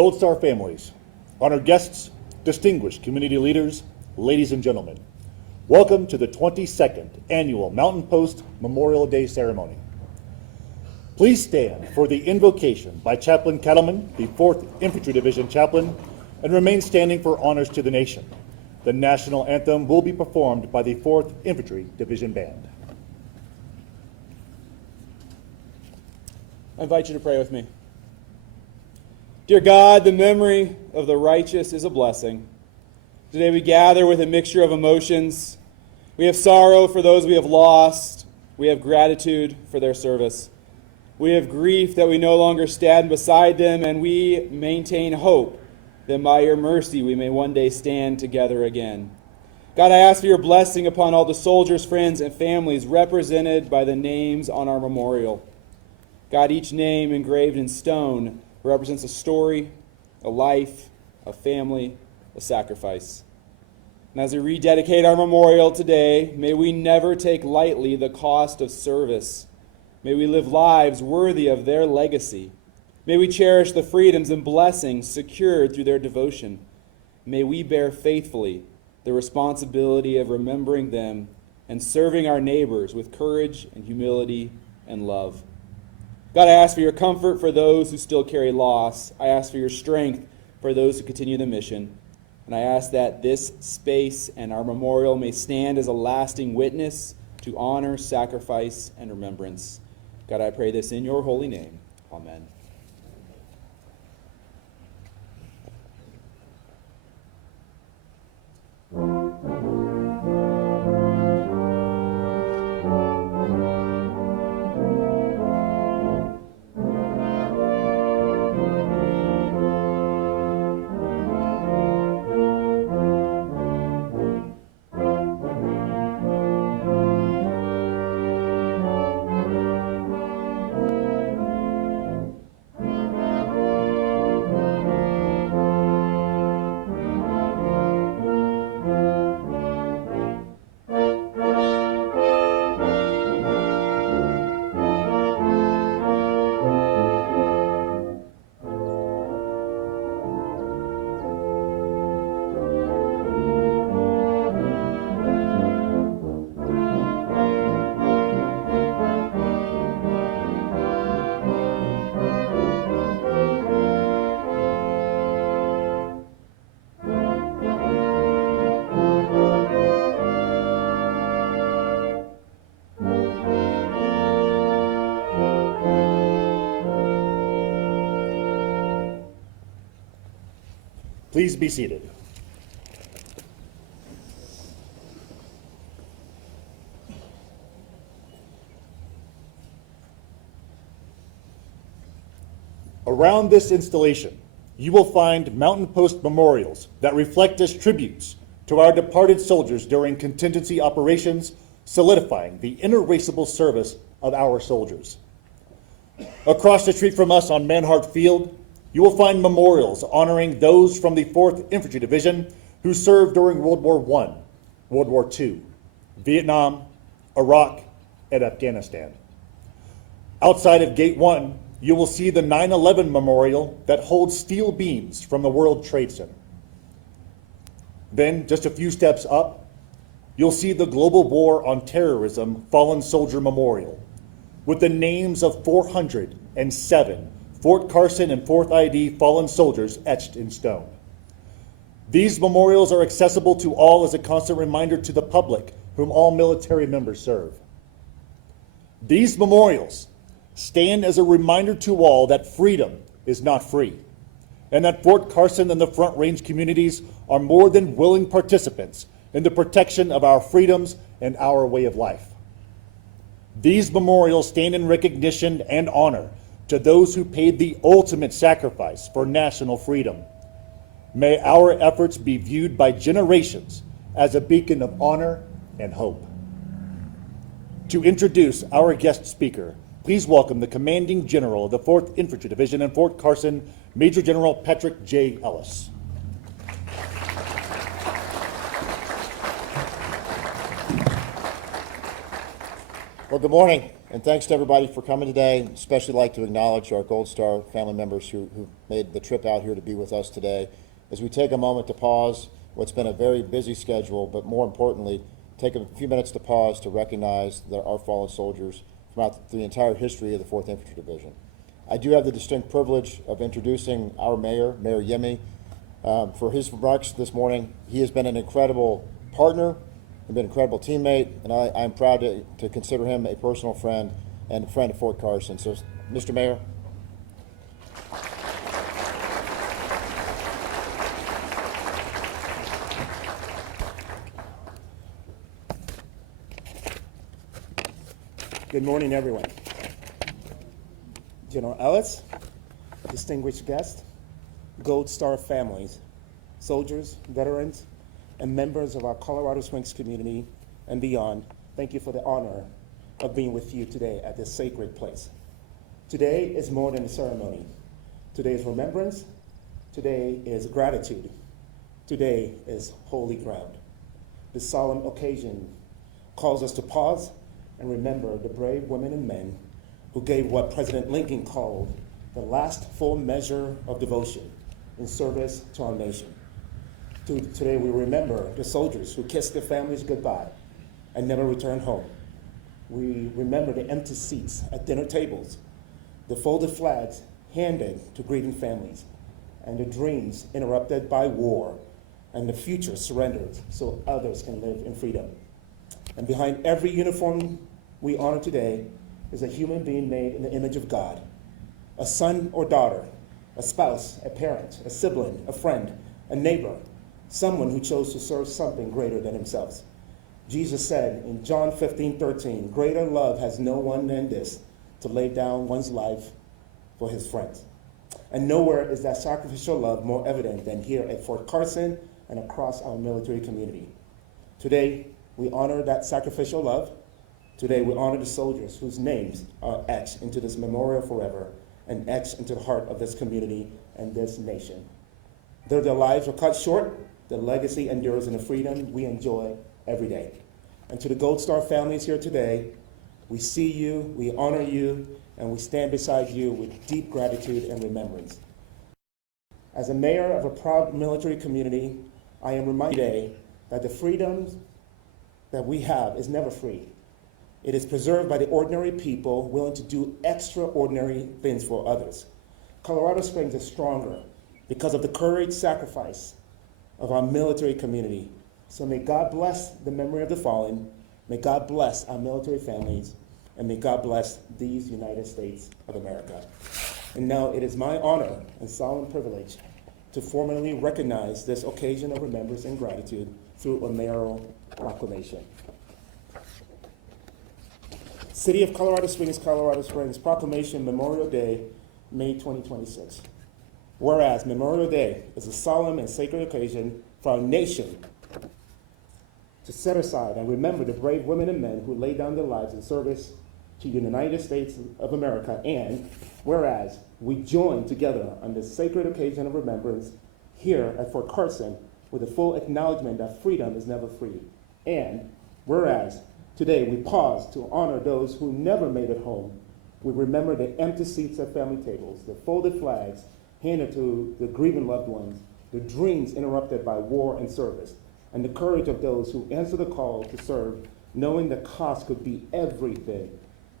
Gold Star families, honored guests, distinguished community leaders, ladies and gentlemen, welcome to the 22nd Annual Mountain Post Memorial Day Ceremony. Please stand for the invocation by Chaplain Cattleman, the 4th Infantry Division Chaplain, and remain standing for honors to the nation. The national anthem will be performed by the 4th Infantry Division Band. I invite you to pray with me. Dear God, the memory of the righteous is a blessing. Today we gather with a mixture of emotions. We have sorrow for those we have lost. We have gratitude for their service. We have grief that we no longer stand beside them, and we maintain hope that by your mercy we may one day stand together again. God, I ask for your blessing upon all the soldiers, friends, and families represented by the names on our memorial. God, each name engraved in stone represents a story, a life, a family, a sacrifice. And as we rededicate our memorial today, may we never take lightly the cost of service. May we live lives worthy of their legacy. May we cherish the freedoms and blessings secured through their devotion. May we bear faithfully the responsibility of remembering them and serving our neighbors with courage and humility and love. God, I ask for your comfort for those who still carry loss. I ask for your strength for those who continue the mission. And I ask that this space and our memorial may stand as a lasting witness to honor, sacrifice, and remembrance. God, I pray this in your holy name. Amen. Please be seated. Around this installation, you will find mountain post memorials that reflect as tributes to our departed soldiers during contingency operations, solidifying the inerasable service of our soldiers. Across the street from us on Manhart Field, you will find memorials honoring those from the 4th Infantry Division who served during World War I, World War II, Vietnam, Iraq, and Afghanistan. Outside of Gate 1, you will see the 9/11 memorial that holds steel beams from the World Trade Center. Then, just a few steps up, you'll see the Global War on Terrorism Fallen Soldier Memorial with the names of 407 Fort Carson and 4th ID fallen soldiers etched in stone. These memorials are accessible to all as a constant reminder to the public whom all military members serve. These memorials stand as a reminder to all that freedom is not free, and that Fort Carson and the Front Range communities are more than willing participants in the protection of our freedoms and our way of life. These memorials stand in recognition and honor to those who paid the ultimate sacrifice for national freedom. May our efforts be viewed by generations as a beacon of honor and hope. To introduce our guest speaker, please welcome the Commanding General of the 4th Infantry Division in Fort Carson, Major General Patrick J. Ellis. Well, good morning. And thanks to everybody for coming today. Especially like to acknowledge our Gold Star family members who made the trip out here to be with us today. As we take a moment to pause what's been a very busy schedule, but more importantly, take a few minutes to pause to recognize our fallen soldiers throughout the entire history of the 4th Infantry Division. I do have the distinct privilege of introducing our mayor, Mayor Yemi, for his remarks this morning. He has been an incredible partner, been an incredible teammate, and I'm proud to consider him a personal friend and a friend of Fort Carson. So, Mr. Mayor. Good morning, everyone. General Ellis, distinguished guests, Gold Star families, soldiers, veterans, and members of our Colorado Springs community and beyond, thank you for the honor of being with you today at this sacred place. Today is more than a ceremony. Today is remembrance. Today is gratitude. Today is holy ground. This solemn occasion calls us to pause and remember the brave women and men who gave what President Lincoln called the last full measure of devotion in service to our nation. Today we remember the soldiers who kissed their families goodbye and never returned home. We remember the empty seats at dinner tables, the folded flags handed to grieving families, and the dreams interrupted by war, and the future surrendered so others can live in freedom. And behind every uniform we honor today is a human being made in the image of God, a son or daughter, a spouse, a parent, a sibling, a friend, a neighbor, someone who chose to serve something greater than themselves. Jesus said in John 15:13, "Greater love has no one than this, to lay down one's life for his friends." And nowhere is that sacrificial love more evident than here at Fort Carson and across our military community. Today, we honor that sacrificial love. Today, we honor the soldiers whose names are etched into this memorial forever and etched into the heart of this community and this nation. Though their lives were cut short, their legacy endures in the freedom we enjoy every day. And to the Gold Star families here today, we see you, we honor you, and we stand beside you with deep gratitude and remembrance. As a mayor of a proud military community, I am reminded today that the freedom that we have is never free. It is preserved by the ordinary people willing to do extraordinary things for others. Colorado Springs is stronger because of the courage, sacrifice of our military community. So may God bless the memory of the fallen, may God bless our military families, and may God bless these United States of America. And now it is my honor and solemn privilege to formally recognize this occasion of remembrance and gratitude through a mayoral proclamation. City of Colorado Springs Proclamation, Memorial Day, May 2026. Whereas Memorial Day is a solemn and sacred occasion for our nation to set aside and remember the brave women and men who laid down their lives in service to the United States of America, and whereas we join together on this sacred occasion of remembrance here at Fort Carson with a full acknowledgement that freedom is never free, and whereas today we pause to honor those who never made it home, we remember the empty seats at family tables, the folded flags handed to the grieving loved ones, the dreams interrupted by war and service, and the courage of those who answer the call to serve, knowing the cost could be everything.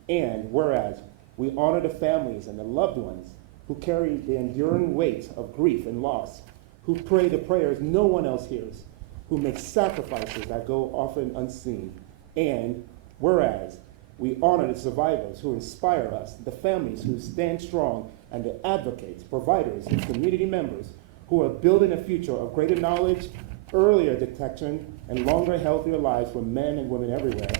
And whereas we honor the families and the loved ones who carry the enduring weight of grief and loss, who pray the prayers no one else hears, who make sacrifices that go often unseen. And whereas we honor the survivors who inspire us, the families who stand strong, and the advocates, providers, and community members who are building a future of greater knowledge, earlier detection, and longer, healthier lives for men and women everywhere.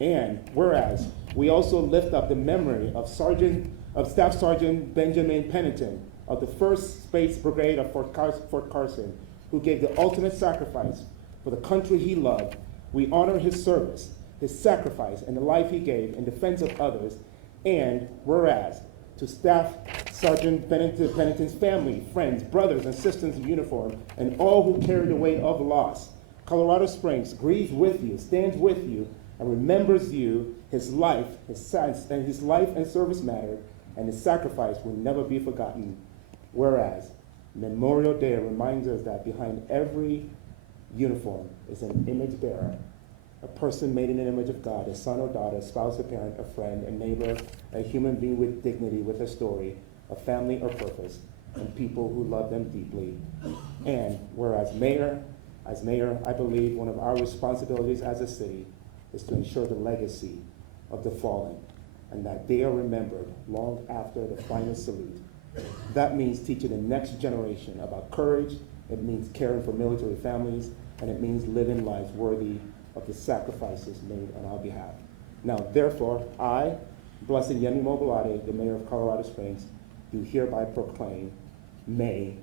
And whereas we also lift up the memory of Staff Sergeant Benjamin Pennington of the 1st Space Brigade of Fort Carson, who gave the ultimate sacrifice for the country he loved. We honor his service, his sacrifice, and the life he gave in defense of others. And whereas to Staff Sergeant Pennington's family, friends, brothers, and sisters in uniform, and all who carry the weight of loss, Colorado Springs grieves with you, stands with you, and remembers you, his life and service mattered, and his sacrifice will never be forgotten. Whereas Memorial Day reminds us that behind every uniform is an image bearer, a person made in an image of God, a son or daughter, a spouse, a parent, a friend, a neighbor, a human being with dignity, with a story, a family or purpose, and people who love them deeply. And whereas as mayor, I believe one of our responsibilities as a city is to ensure the legacy of the fallen and that they are remembered long after the final salute. That means teaching the next generation about courage, it means caring for military families, and it means living lives worthy of the sacrifices made on our behalf. Now, therefore, I, Blessing Yemi Mobolade, the mayor of Colorado Springs, do hereby proclaim May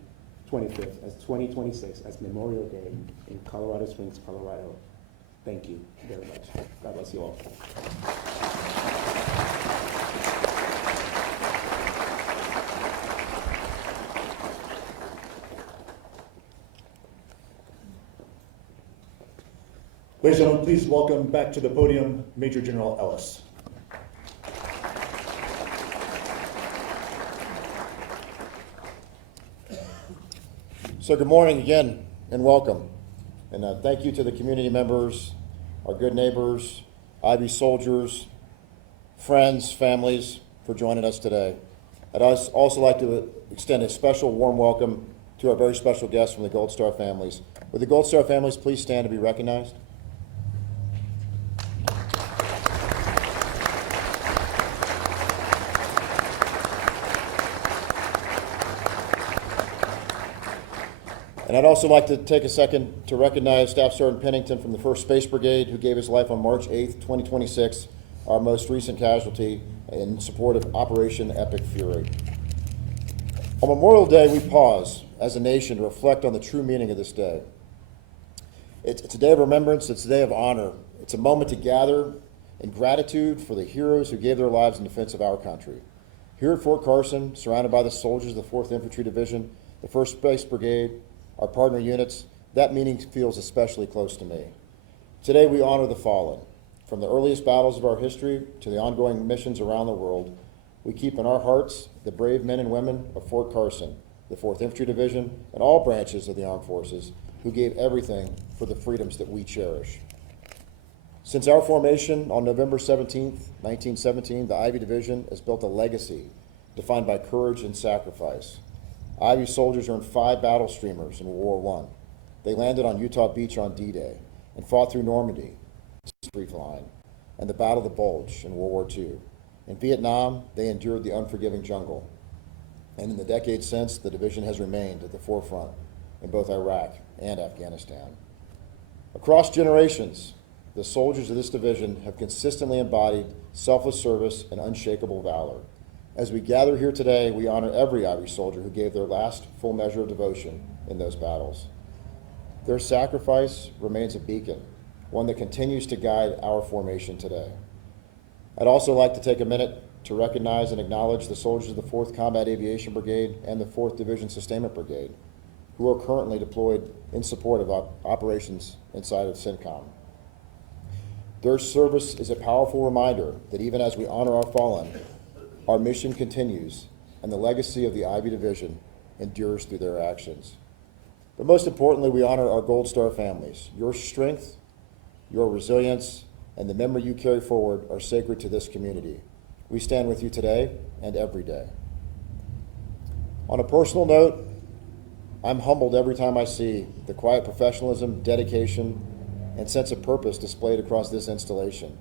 25th as 2026 as Memorial Day in Colorado Springs, Colorado. Thank you very much. God bless you all. Ladies and gentlemen, please welcome back to the podium Major General Ellis. So good morning again and welcome. And thank you to the community members, our good neighbors, Ivy soldiers, friends, families for joining us today. I'd also like to extend a special warm welcome to our very special guests from the Gold Star families. Would the Gold Star families please stand to be recognized? And I'd also like to take a second to recognize Staff Sergeant Pennington from the 1st Space Brigade, who gave his life on March 8th, 2026, our most recent casualty in support of Operation Epic Fury. On Memorial Day, we pause as a nation to reflect on the true meaning of this day. It's a day of remembrance, it's a day of honor. It's a moment to gather in gratitude for the heroes who gave their lives in defense of our country. Here at Fort Carson, surrounded by the soldiers of the 4th Infantry Division, the 1st Space Brigade, our partner units, that meaning feels especially close to me. Today we honor the fallen. From the earliest battles of our history to the ongoing missions around the world, we keep in our hearts the brave men and women of Fort Carson, the 4th Infantry Division, and all branches of the armed forces who gave everything for the freedoms that we cherish. Since our formation on November 17th, 1917, the Ivy Division has built a legacy defined by courage and sacrifice. Ivy soldiers earned 5 battle streamers in World War I. They landed on Utah Beach on D-Day and fought through Normandy, Street Line, and the Battle of the Bulge in World War II. In Vietnam, they endured the unforgiving jungle. And in the decades since, the division has remained at the forefront in both Iraq and Afghanistan. Across generations, the soldiers of this division have consistently embodied selfless service and unshakable valor. As we gather here today, we honor every Ivy soldier who gave their last full measure of devotion in those battles. Their sacrifice remains a beacon, one that continues to guide our formation today. I'd also like to take a minute to recognize and acknowledge the soldiers of the 4th Combat Aviation Brigade and the 4th Division Sustainment Brigade, who are currently deployed in support of operations inside of CENTCOM. Their service is a powerful reminder that even as we honor our fallen, our mission continues, and the legacy of the Ivy Division endures through their actions. But most importantly, we honor our Gold Star families. Your strength, your resilience, and the memory you carry forward are sacred to this community. We stand with you today and every day. On a personal note, I'm humbled every time I see the quiet professionalism, dedication, and sense of purpose displayed across this installation.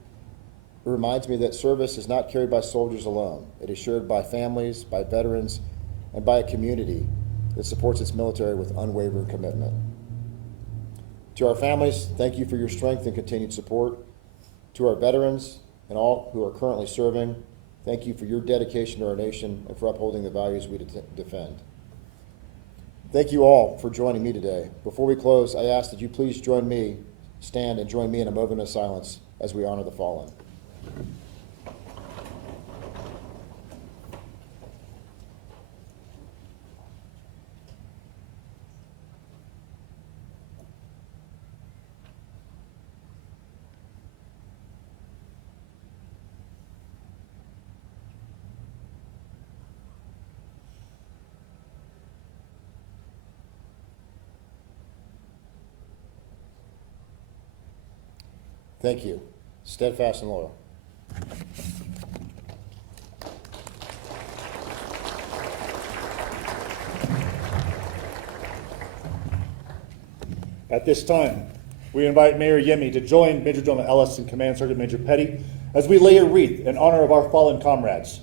It reminds me that service is not carried by soldiers alone. It is shared by families, by veterans, and by a community that supports its military with unwavering commitment. To our families, thank you for your strength and continued support. To our veterans and all who are currently serving, thank you for your dedication to our nation and for upholding the values we defend. Thank you all for joining me today. Before we close, I ask that you please stand and join me in a moment of silence as we honor the fallen. Thank you. Steadfast and loyal. At this time, we invite Mayor Yemi to join Major General Ellis and Command Sergeant Major Petty as we lay a wreath in honor of our fallen comrades.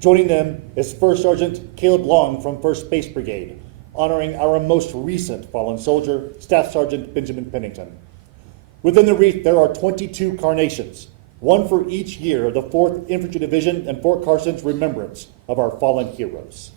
Joining them is First Sergeant Caleb Long from 1st Space Brigade, honoring our most recent fallen soldier, Staff Sergeant Benjamin Pennington. Within the wreath, there are 22 carnations, one for each year of the 4th Infantry Division and Fort Carson's remembrance of our fallen heroes.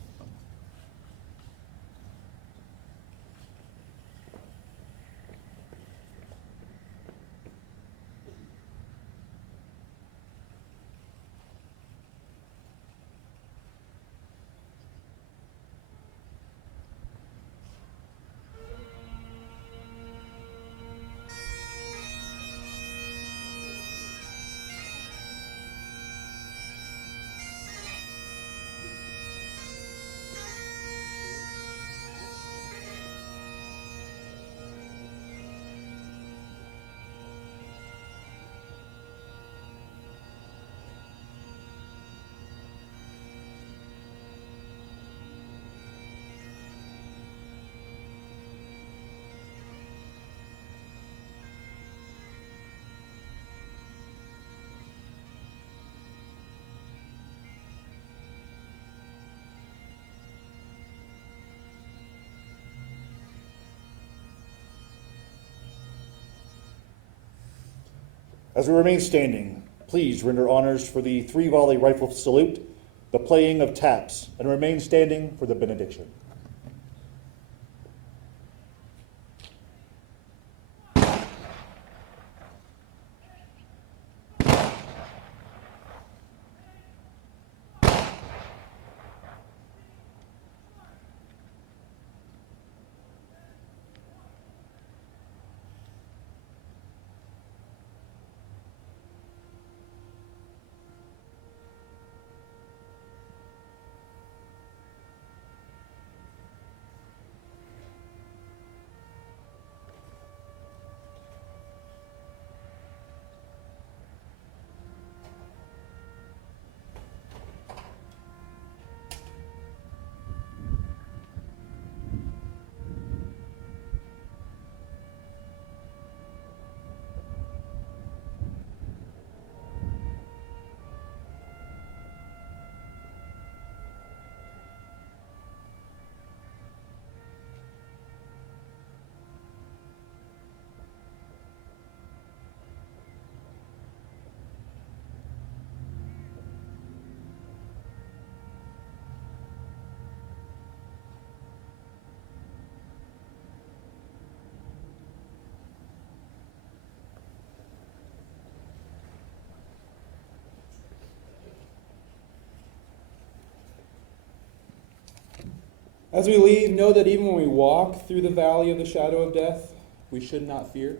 As we remain standing, please render honors for the 3-volley rifle salute, the playing of taps, and remain standing for the benediction. As we leave, know that even when we walk through the valley of the shadow of death, we should not fear,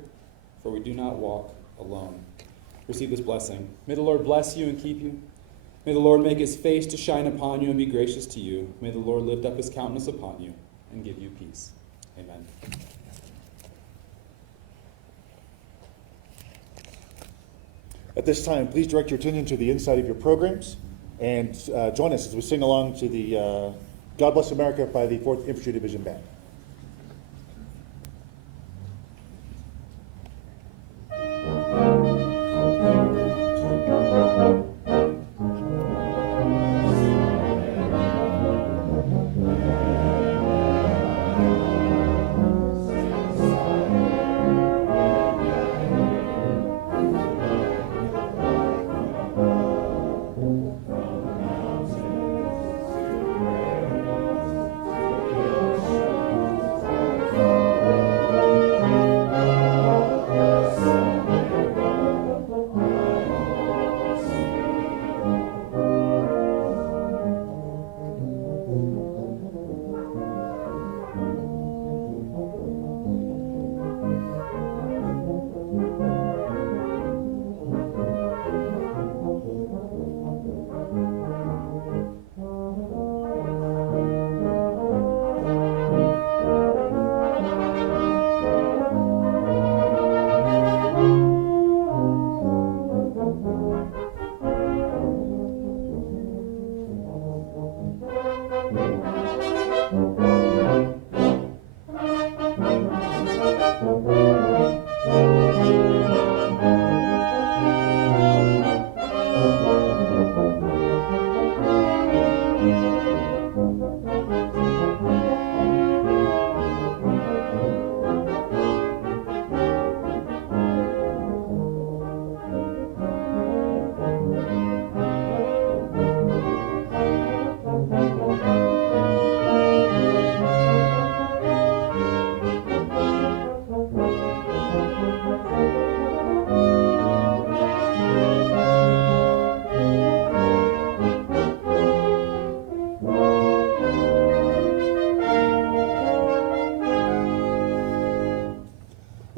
for we do not walk alone. Receive this blessing. May the Lord bless you and keep you. May the Lord make his face to shine upon you and be gracious to you. May the Lord lift up his countenance upon you and give you peace. Amen. At this time, please direct your attention to the inside of your programs and join us as we sing along to the God Bless America by the 4th Infantry Division Band.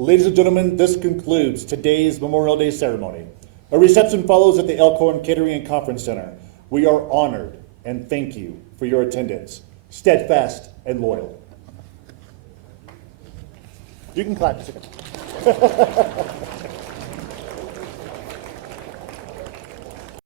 Ladies and gentlemen, this concludes today's Memorial Day ceremony. A reception follows at the Elkhorn Catering and Conference Center. We are honored and thank you for your attendance. Steadfast and loyal. You can clap.